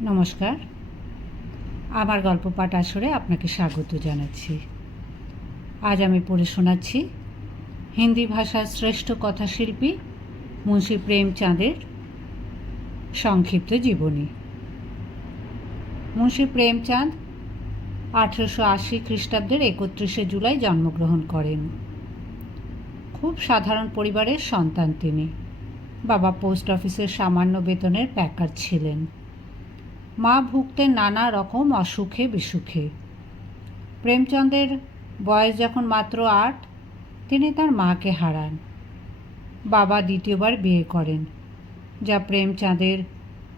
নমস্কার। আমার গল্প পাঠ আসরে আপনাকে স্বাগত জানাচ্ছি। আজ আমি পড়ে শোনাচ্ছি হিন্দি ভাষার শ্রেষ্ঠ কথাশিল্পী মুন্সী প্রেমচাঁদের সংক্ষিপ্ত জীবনী। মুন্সী প্রেমচাঁদ আঠেরোশো আশি খ্রিস্টাব্দের একত্রিশে জুলাই জন্মগ্রহণ করেন। খুব সাধারণ পরিবারের সন্তান তিনি। বাবা পোস্ট অফিসের সামান্য বেতনের প্যাকার ছিলেন। মা ভুগতেন নানা রকম অসুখে বিসুখে। প্রেমচন্দের বয়স যখন মাত্র আট, তিনি তার মাকে হারান। বাবা দ্বিতীয়বার বিয়ে করেন, যা প্রেমচাঁদের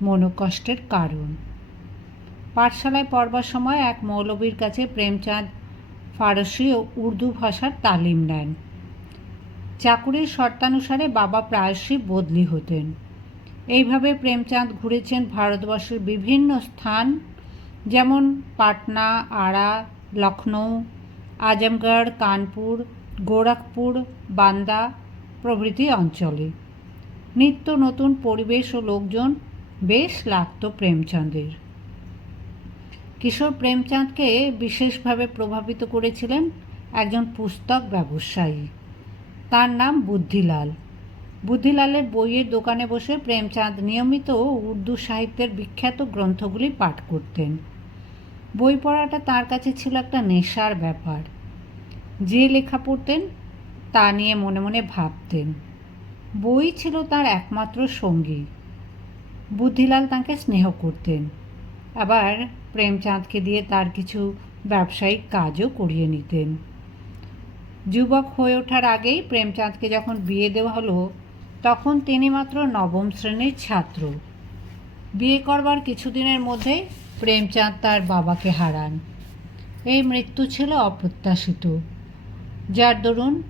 মনোকষ্টের কারণ। পাঠশালায় পড়বার সময় এক মৌলবীর কাছে প্রেমচাঁদ ফারসি ও উর্দু ভাষার তালিম নেন। চাকুরির শর্তানুসারে বাবা প্রায়শই বদলি হতেন। এইভাবে প্রেমচাঁদ ঘুরেছেন ভারতবর্ষের বিভিন্ন স্থান, যেমন পাটনা, আড়া লখনৌ আজমগড়, কানপুর, গোরখপুর, বান্দা প্রভৃতি অঞ্চলে। নিত্য নতুন পরিবেশ ও লোকজন বেশ লাগত প্রেমচাঁদের। কিশোর প্রেমচাঁদকে বিশেষভাবে প্রভাবিত করেছিলেন একজন পুস্তক ব্যবসায়ী। তার নাম বুদ্ধিলাল। বুদ্ধিলালের বইয়ের দোকানে বসে প্রেমচাঁদ নিয়মিত উর্দু সাহিত্যের বিখ্যাত গ্রন্থগুলি পাঠ করতেন। বই পড়াটা তার কাছে ছিল একটা নেশার ব্যাপার। যে লেখা পড়তেন, তা নিয়ে মনে মনে ভাবতেন। বই ছিল তার একমাত্র সঙ্গী। বুদ্ধিলাল তাকে স্নেহ করতেন। আবার প্রেমচাঁদকে দিয়ে তার কিছু ব্যবসায়িক কাজও করিয়ে নিতেন। যুবক হয়ে ওঠার আগেই প্রেমচাঁদকে যখন বিয়ে দেওয়া হলো তখন তিনি মাত্র নবম শ্রেণির ছাত্র। বিয়ে করবার কিছুদিনের মধ্যে প্রেমচাঁদ তার বাবাকে হারান। এই মৃত্যু ছিল অপ্রত্যাশিত। যার দরুন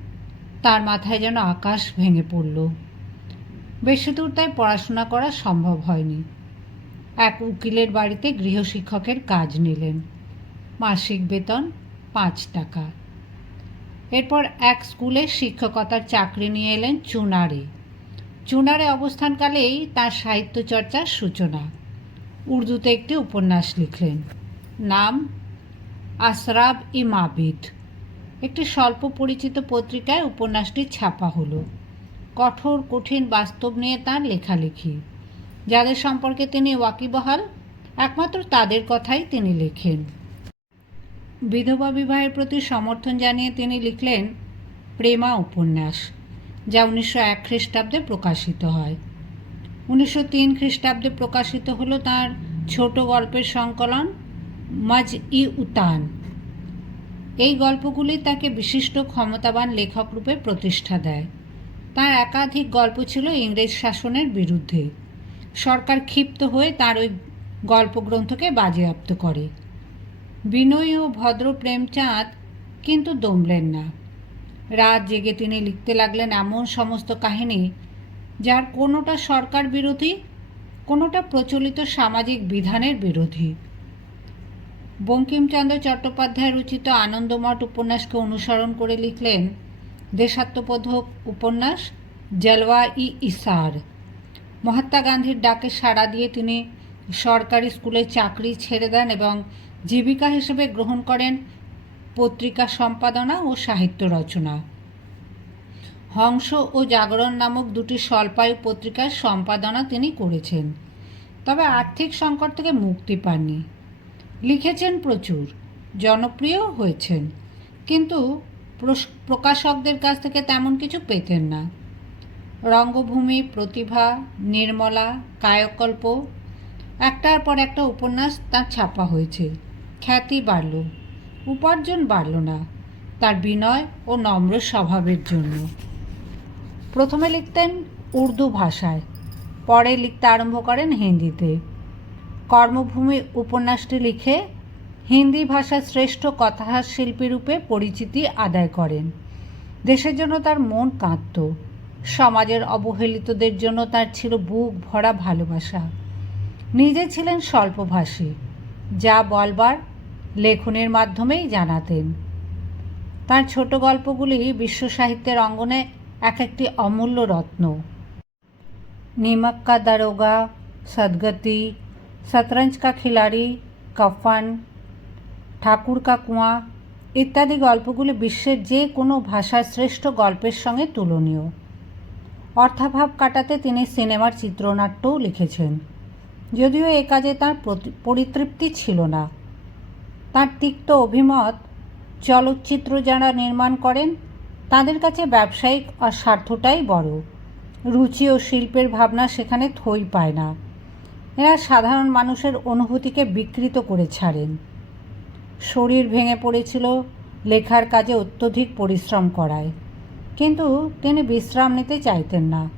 তার মাথায় যেন আকাশ ভেঙে পড়ল। বেশি দূর তাই পড়াশোনা করা সম্ভব হয়নি। এক উকিলের বাড়িতে গৃহশিক্ষকের কাজ নিলেন। মাসিক বেতন পাঁচ টাকা। এরপর এক স্কুলে শিক্ষকতার চাকরি নিয়ে এলেন চুনারে। চুনারে অবস্থানকালেই তার সাহিত্য চর্চার সূচনা। উর্দুতে একটি উপন্যাস লিখলেন, নাম আসরাব ই মাবিদ। একটি স্বল্প পরিচিত পত্রিকায় উপন্যাসটি ছাপা হলো। কঠোর, কঠিন বাস্তব নিয়ে তাঁর লেখালেখি, যাদের সম্পর্কে তিনি ওয়াকিবহাল, একমাত্র তাদের কথাই তিনি লেখেন। বিধবা বিবাহের প্রতি সমর্থন জানিয়ে তিনি লিখলেন, প্রেমা উপন্যাস। যা উনিশশো এক খ্রিস্টাব্দে প্রকাশিত হয়। উনিশশো তিন খ্রিস্টাব্দে প্রকাশিত হলো তার ছোট গল্পের সংকলন মাজ ই উতান এই গল্পগুলি তাকে বিশিষ্ট ক্ষমতাবান লেখক রূপে প্রতিষ্ঠা দেয়। তার একাধিক গল্প ছিল ইংরেজ শাসনের বিরুদ্ধে। সরকার ক্ষিপ্ত হয়ে তার ওই গল্পগ্রন্থকে বাজেয়াপ্ত করে। বিনয়ী ও ভদ্র প্রেমচাঁদ কিন্তু দমলেন না। রাত জেগে তিনি লিখতে লাগলেন এমন সমস্ত কাহিনী যার কোনোটা সরকার বিরোধী, কোনোটা প্রচলিত সামাজিক বিধানের বিরোধী। বঙ্কিমচন্দ্র চট্টোপাধ্যায় রচিত আনন্দমঠ উপন্যাসকে অনুসরণ করে লিখলেন দেশাত্মবোধক উপন্যাস জলওয়া ই ইসার। মহাত্মা গান্ধীর ডাকে সাড়া দিয়ে তিনি সরকারি স্কুলে চাকরি ছেড়ে দেন এবং জীবিকা হিসেবে গ্রহণ করেন পত্রিকা সম্পাদনা ও সাহিত্য রচনা। হংস ও জাগরণ নামক দুটি স্বল্পায়ু পত্রিকার সম্পাদনা তিনি করেছেন, তবে আর্থিক সংকট থেকে মুক্তি পাননি। লিখেছেন প্রচুর, জনপ্রিয় হয়েছেন, কিন্তু প্রকাশকদের কাছ থেকে তেমন কিছু পেতেন না। রঙ্গভূমি, প্রতিভা, নির্মলা, কায়কল্প, একটার পর একটা উপন্যাস তার ছাপা হয়েছে। খ্যাতি বাড়ল। উপার্জন বাড়ল না, তার বিনয় ও নম্র স্বভাবের জন্য। প্রথমে লিখতেন উর্দু ভাষায়, পরে লিখতে আরম্ভ করেন হিন্দিতে। কর্মভূমি উপন্যাসটি লিখে হিন্দি ভাষার শ্রেষ্ঠ কথাহাস শিল্পী রূপে পরিচিতি আদায় করেন। দেশের জন্য তার মন কাঁদত, সমাজের অবহেলিতদের জন্য তার ছিল বুক ভরা ভালোবাসা। নিজে ছিলেন স্বল্পভাষী, যা বলবার লেখনের মাধ্যমেই জানাতেন। তার ছোট গল্পগুলি বিশ্ব সাহিত্যের অঙ্গনে এক একটি অমূল্য রত্ন। নিমাক্কা দারোগা, সদ্গতি, শতরঞ্জ কা খিলাড়ি, কফন, ঠাকুর কা কুয়া ইত্যাদি গল্পগুলি বিশ্বের যে কোনো ভাষার শ্রেষ্ঠ গল্পের সঙ্গে তুলনীয়। অর্থাভাব কাটাতে তিনি সিনেমার চিত্রনাট্যও লিখেছেন। যদিও এ কাজে তার প্রতি- পরিতৃপ্তি ছিল না। তার তিক্ত অভিমত চলচ্চিত্র যারা নির্মাণ করেন, তাদের কাছে ব্যবসায়িক আর স্বার্থটাই বড়। রুচি ও শিল্পের ভাবনা সেখানে থই পায় না। এরা সাধারণ মানুষের অনুভূতিকে বিকৃত করে ছাড়েন। শরীর ভেঙে পড়েছিল, লেখার কাজে অত্যধিক পরিশ্রম করায়। কিন্তু তিনি বিশ্রাম নিতে চাইতেন না।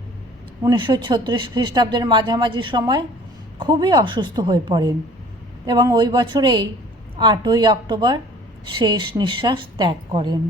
উনিশশো ছত্রিশ খ্রিস্টাব্দের মাঝামাঝি সময় খুবই অসুস্থ হয়ে পড়েন এবং ওই বছরেই আটই অক্টোবর শেষ নিঃশ্বাস ত্যাগ করেন।